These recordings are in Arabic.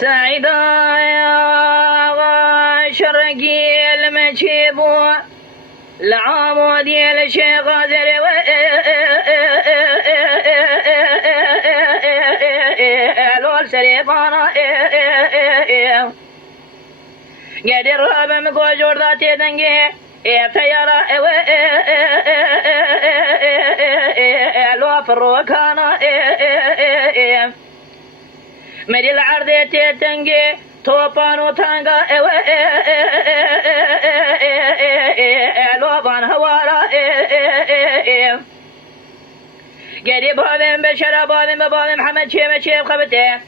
سعيدا يا شرقي المجيبو العامودي الشيخ غازر لول سريفانا قدر رابا مكو جورداتي دنجي تيارا لو فروكانا مدي العرض تنجي توبانو تانغا لوبان هوارا قريب هذين بشرب هذين ببالين محمد شيخ خبته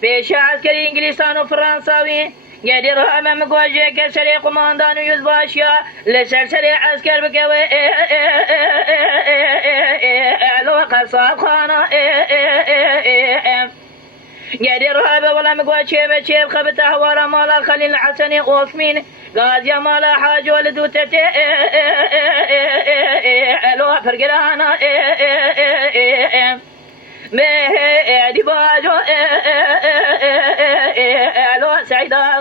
بيش عسكري انجليزان وفرنساوي قدر هم مقواجه كسري قماندان ويزباشيا لسرسري عسكر بكوي لو قصاب خانا قدر هذا ولا مقواجه شيخ خبته ورا مالا خليل الحسني اوسمين غازي مالا حاج ولدو تتي لو فرقرانا مهدي باجو لو سعيدا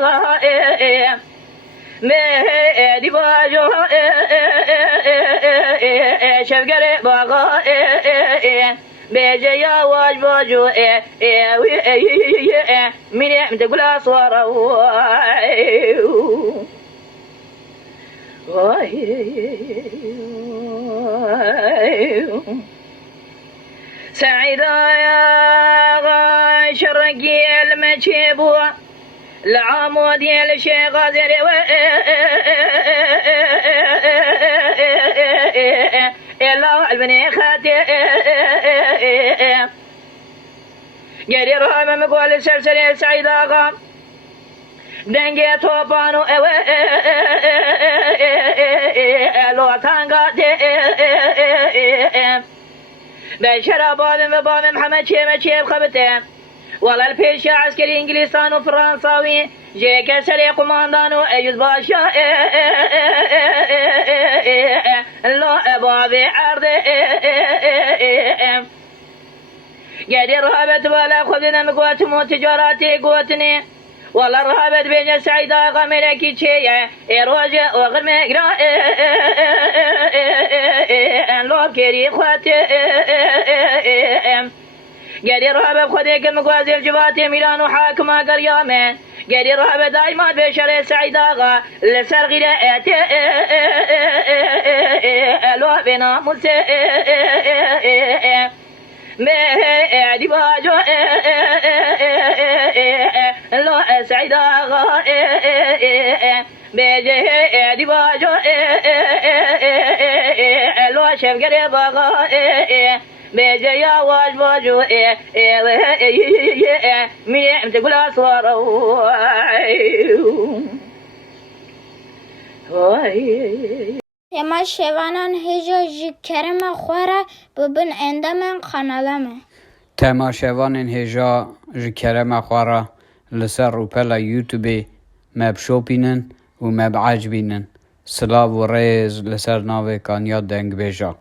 مهدي باجو شفقري باغا بيجي يا واج باجو من تقول صورة سعيدا يا شرقي المجيبو العامودي الشيخ غازر إلا البني خاتي قرير هاي مقول سلسلة سعيدا غام دنجي توبانو لو تانغا بشرب بابن محمد شيخ خبته ولا البيش عسكري انجليزان وفرنساوي جيك سري قماندانو ايوز باشا لو بابي عرض قدر رهبت ولا خذنا مقوات موت تجاراتي قوتني والله رهبت بين سعيدا غمركي شيء روجة وغرمقرا لو كري خواتي قدر رهبت خذيك مقوازي الجباتي ميلان وحاكمة قريامين قدر رهبت دايما بشر سعيدا غا لسرغي لأتي لو بنا مسي مهدي باجو لو سعيدا غا بيجي باجو لو شفقري باغا بيجي يا واج باجو مين تقول صورة تما شوانان هجا جکرم خوره ببن اندامن خانالمه تما شوانان هجا جکرم خوره لسر روپلا یوتیوبی مبشوپینن و مبعجبینن سلاو و ریز لسر ناوه کانیا دنگ بیجا